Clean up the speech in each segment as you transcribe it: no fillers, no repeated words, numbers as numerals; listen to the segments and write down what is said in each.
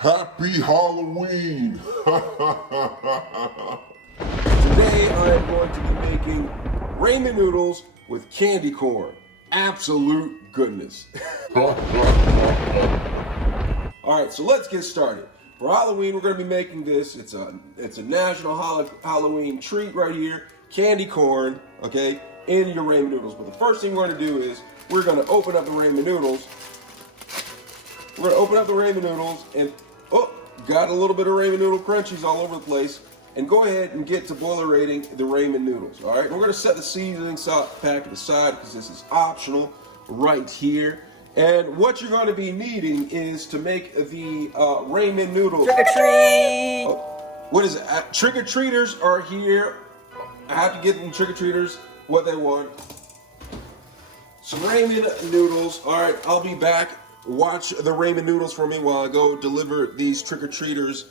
Happy Halloween! Today I am going to be making ramen noodles with candy corn. Absolute goodness. Alright, so let's get started. For Halloween, we're going to be making this. It's a national Halloween treat right here. Candy corn, okay, in your ramen noodles. But the first thing we're going to do is we're going to open up the ramen noodles. We're going to open up the ramen noodles and, got a little bit of ramen noodle crunchies all over the place. And go ahead and get to boilerating the ramen noodles, all right? We're going to set the seasoning salt packet aside because this is optional right here. And what you're going to be needing is to make the ramen noodles. Trick or treat! What is it? Trick-or-treaters are here. I have to get them trick-or-treaters what they want. Some ramen noodles. All right, I'll be back. Watch the ramen noodles for me while I go deliver these trick-or-treaters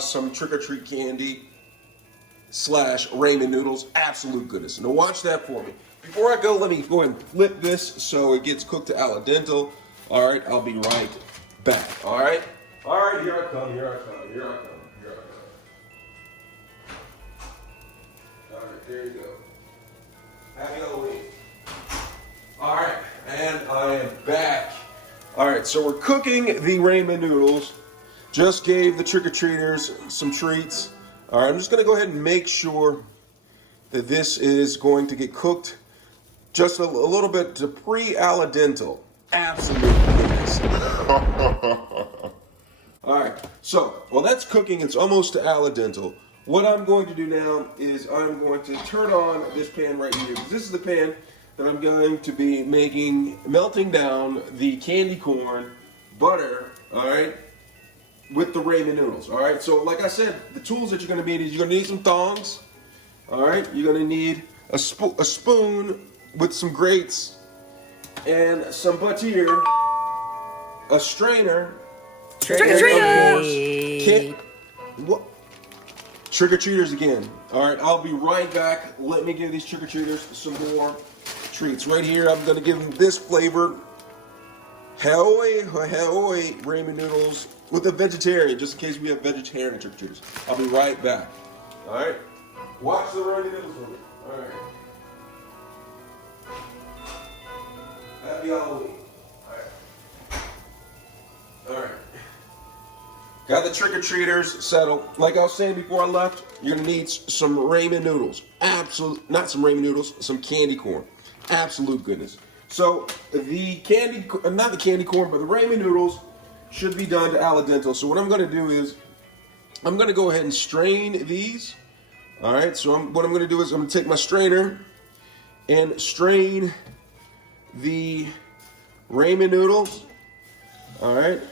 some trick-or-treat candy / ramen noodles. Absolute goodness. Now watch that for me. Before I go, let me go ahead and flip this so it gets cooked to al dente. All right, I'll be right back. All right, here I come. All right, there you go. Happy Halloween. All right, and I am back. All right, so we're cooking the ramen noodles. Just gave the trick-or-treaters some treats. All right, I'm just gonna go ahead and make sure that this is going to get cooked just a little bit to pre-al dente. Absolute goodness. All right, so while that's cooking, it's almost to al dente. What I'm going to do now is I'm going to turn on this pan right here. This is the pan that I'm going to be melting down the candy corn butter, all right, with the ramen noodles, all right? So like I said, the tools that you're gonna need is you're gonna need some thongs, all right? You're gonna need a spoon with some grates and some butter, a strainer, Trick-or-treaters! What? Trick-or-treaters again. All right, I'll be right back. Let me give these trick-or-treaters some more treats. Right here, I'm gonna give them this flavor. Haoi ramen noodles with a vegetarian, just in case we have vegetarian trick-or-treaters. I'll be right back. All right? Watch the ramen noodles for me. All right. Happy Halloween. All right. Got the trick-or-treaters settled. Like I was saying before I left, you're gonna need some ramen noodles. Not some ramen noodles, some candy corn. Absolute goodness. So the not the candy corn, but the ramen noodles should be done to al dente. So what I'm gonna do is, I'm gonna go ahead and strain these. All right, so what I'm gonna do is I'm gonna take my strainer and strain the ramen noodles. All right.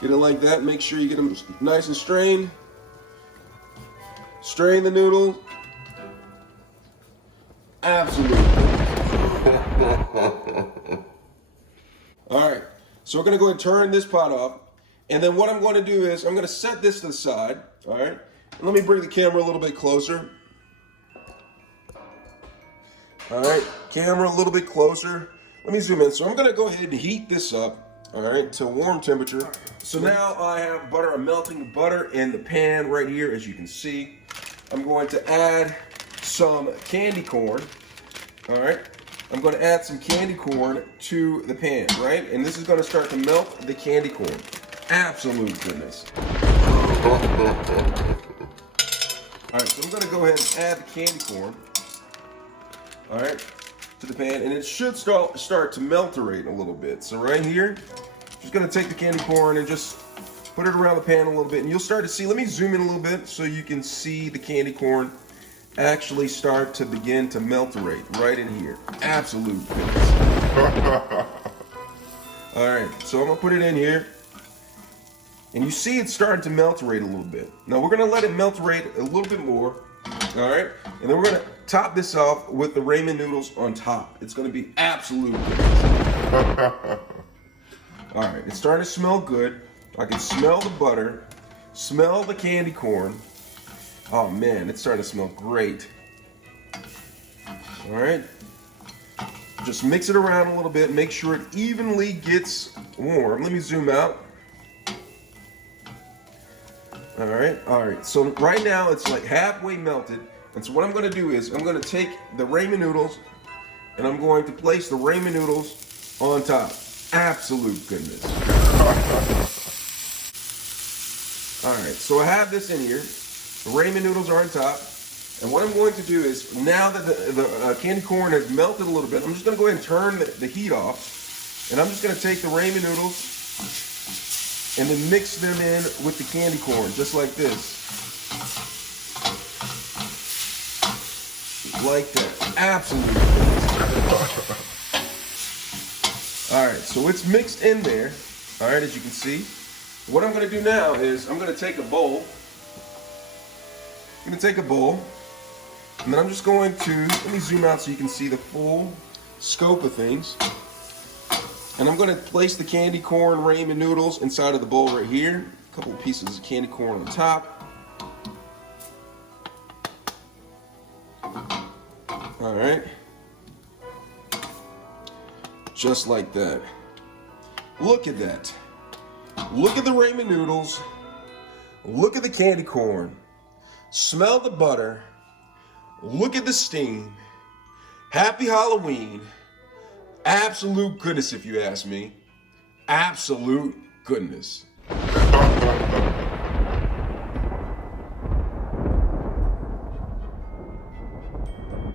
Get it like that. Make sure you get them nice and strained. Strain the noodles. Absolutely. All right. So we're going to go ahead and turn this pot off. And then what I'm going to do is I'm going to set this to the side. All right. And let me bring the camera a little bit closer. All right. Camera a little bit closer. Let me zoom in. So I'm going to go ahead and heat this up. All right, to warm temperature. So now I have butter. I'm melting butter in the pan right here, as you can see. I'm going to add some candy corn. All right, I'm going to add some candy corn to the pan, right? And this is going to start to melt the candy corn. Absolute goodness. All right, so I'm going to go ahead and add the candy corn. All right, to the pan, and it should start to melterate a little bit. So right here, just gonna take the candy corn and just put it around the pan a little bit, and you'll start to see, let me zoom in a little bit so you can see the candy corn actually start to begin to melterate right in here. Absolute goodness. All right, so I'm gonna put it in here, and you see it's starting to melterate a little bit. Now we're gonna let it melterate a little bit more. All right, and then we're gonna top this off with the ramen noodles on top. It's gonna be absolute goodness. All right, it's starting to smell good. I can smell the butter, smell the candy corn. Oh man, it's starting to smell great. All right, just mix it around a little bit, make sure it evenly gets warm. Let me zoom out. All right. So right now it's like halfway melted. And so what I'm gonna do is I'm gonna take the ramen noodles and I'm going to place the ramen noodles on top. Absolute goodness. All right, so I have this in here. The ramen noodles are on top. And what I'm going to do is, now that the candy corn has melted a little bit, I'm just going to go ahead and turn the heat off. And I'm just going to take the ramen noodles and then mix them in with the candy corn, just like this. Like that. Absolutely. All right, so it's mixed in there. All right, as you can see. What I'm going to do now is I'm going to take a bowl. I'm going to take a bowl. And then I'm just going to, let me zoom out so you can see the full scope of things. And I'm going to place the candy corn ramen noodles inside of the bowl right here. A couple of pieces of candy corn on top. All right. Just like that. Look at that. Look at the ramen noodles. Look at the candy corn. Smell the butter. Look at the steam. Happy Halloween. Absolute goodness, if you ask me. Absolute goodness.